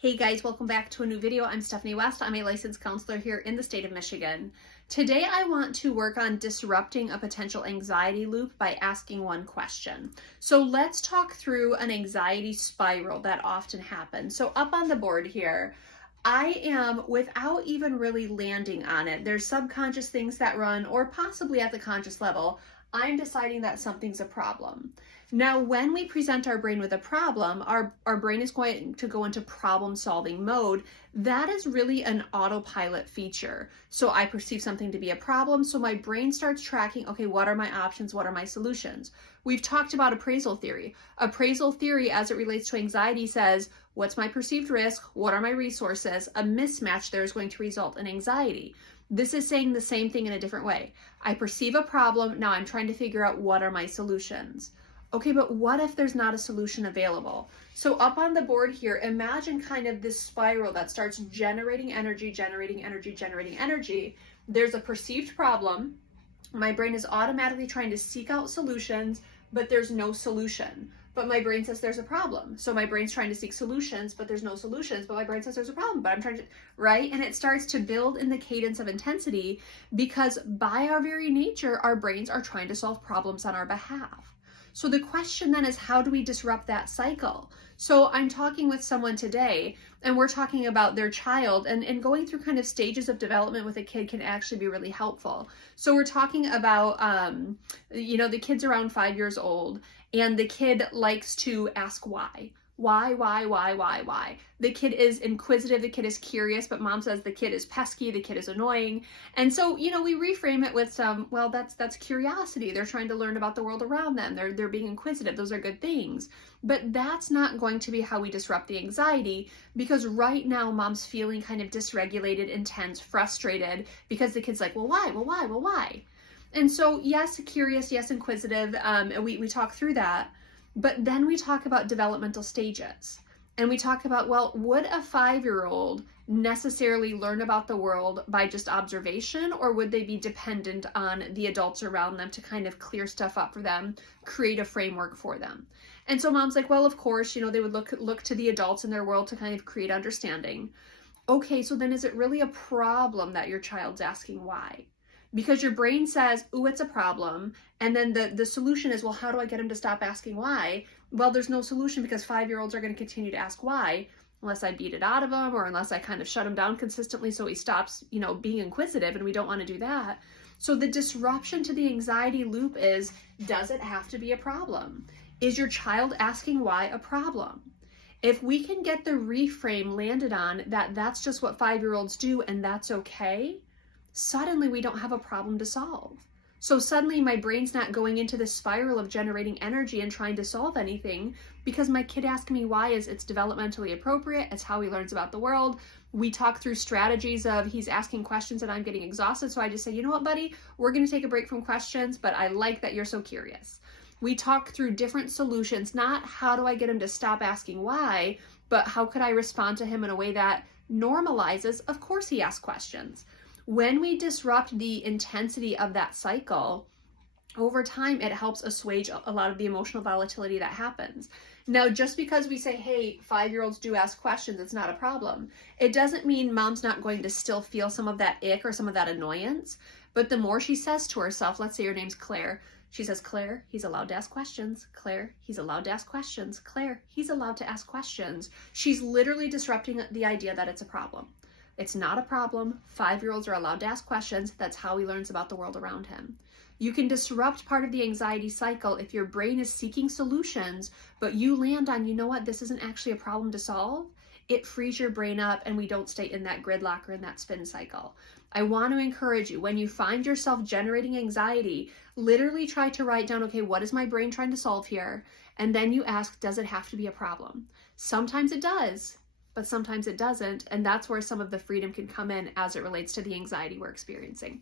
Hey guys, welcome back to a new video. I'm Stephanie West. I'm a licensed counselor here in the state of Michigan. Today I want to work on disrupting a potential anxiety loop by asking one question. So let's talk through an anxiety spiral that often happens. So up on the board here, I am, without even really landing on it, there's subconscious things that run, or possibly at the conscious level, I'm deciding that something's a problem. Now, when we present our brain with a problem, our brain is going to go into problem solving mode. That is really an autopilot feature. So I perceive something to be a problem, so my brain starts tracking, okay, what are my options? What are my solutions? We've talked about appraisal theory. Appraisal theory, as it relates to anxiety, says, what's my perceived risk? What are my resources? A mismatch there is going to result in anxiety. This is saying the same thing in a different way. I perceive a problem, now I'm trying to figure out what are my solutions. Okay, but what if there's not a solution available? So up on the board here, imagine kind of this spiral that starts generating energy, generating energy, generating energy. There's a perceived problem. My brain is automatically trying to seek out solutions, but there's no solution. But my brain says there's a problem. So my brain's trying to seek solutions, but there's no solutions. But my brain says there's a problem, but I'm trying to, right? And it starts to build in the cadence of intensity because by our very nature, our brains are trying to solve problems on our behalf. So the question then is, how do we disrupt that cycle? So I'm talking with someone today and we're talking about their child, and going through kind of stages of development with a kid can actually be really helpful. So we're talking about, the kid's around 5 years old and the kid likes to ask why. Why? The kid is inquisitive, the kid is curious, but mom says the kid is pesky, the kid is annoying. And so, we reframe it with some, well, that's curiosity. They're trying to learn about the world around them. They're being inquisitive. Those are good things. But that's not going to be how we disrupt the anxiety, because right now mom's feeling kind of dysregulated, intense, frustrated because the kid's like, well, why? And so, yes, curious, yes, inquisitive, and we talk through that. But then we talk about developmental stages. And we talk about, well, would a 5-year-old necessarily learn about the world by just observation, or would they be dependent on the adults around them to kind of clear stuff up for them, create a framework for them? And so mom's like, well, of course, they would look to the adults in their world to kind of create understanding. Okay, so then is it really a problem that your child's asking why? Because your brain says, ooh, it's a problem. And then the solution is, well, how do I get him to stop asking why? Well, there's no solution because 5-year-olds are going to continue to ask why unless I beat it out of him or unless I kind of shut him down consistently so he stops, being inquisitive, and we don't want to do that. So the disruption to the anxiety loop is, does it have to be a problem? Is your child asking why a problem? If we can get the reframe landed on that that's just what 5-year-olds do and that's okay, suddenly we don't have a problem to solve. So suddenly my brain's not going into this spiral of generating energy and trying to solve anything, because my kid asking me why it's developmentally appropriate. It's how he learns about the world. We talk through strategies of he's asking questions and I'm getting exhausted. So I just say, you know what, buddy, we're going to take a break from questions, but I like that you're so curious. We talk through different solutions, not how do I get him to stop asking why, but how could I respond to him in a way that normalizes, of course he asks questions. When we disrupt the intensity of that cycle, over time, it helps assuage a lot of the emotional volatility that happens. Now, just because we say, hey, 5-year-olds do ask questions, it's not a problem. It doesn't mean mom's not going to still feel some of that ick or some of that annoyance. But the more she says to herself, let's say your name's Claire, she says, Claire, he's allowed to ask questions. Claire, he's allowed to ask questions. Claire, he's allowed to ask questions. She's literally disrupting the idea that it's a problem. It's not a problem. 5-year-olds are allowed to ask questions. That's how he learns about the world around him. You can disrupt part of the anxiety cycle if your brain is seeking solutions, but you land on, you know what, this isn't actually a problem to solve. It frees your brain up and we don't stay in that gridlock or in that spin cycle. I want to encourage you, when you find yourself generating anxiety, literally try to write down, okay, what is my brain trying to solve here? And then you ask, does it have to be a problem? Sometimes it does, but sometimes it doesn't. And that's where some of the freedom can come in as it relates to the anxiety we're experiencing.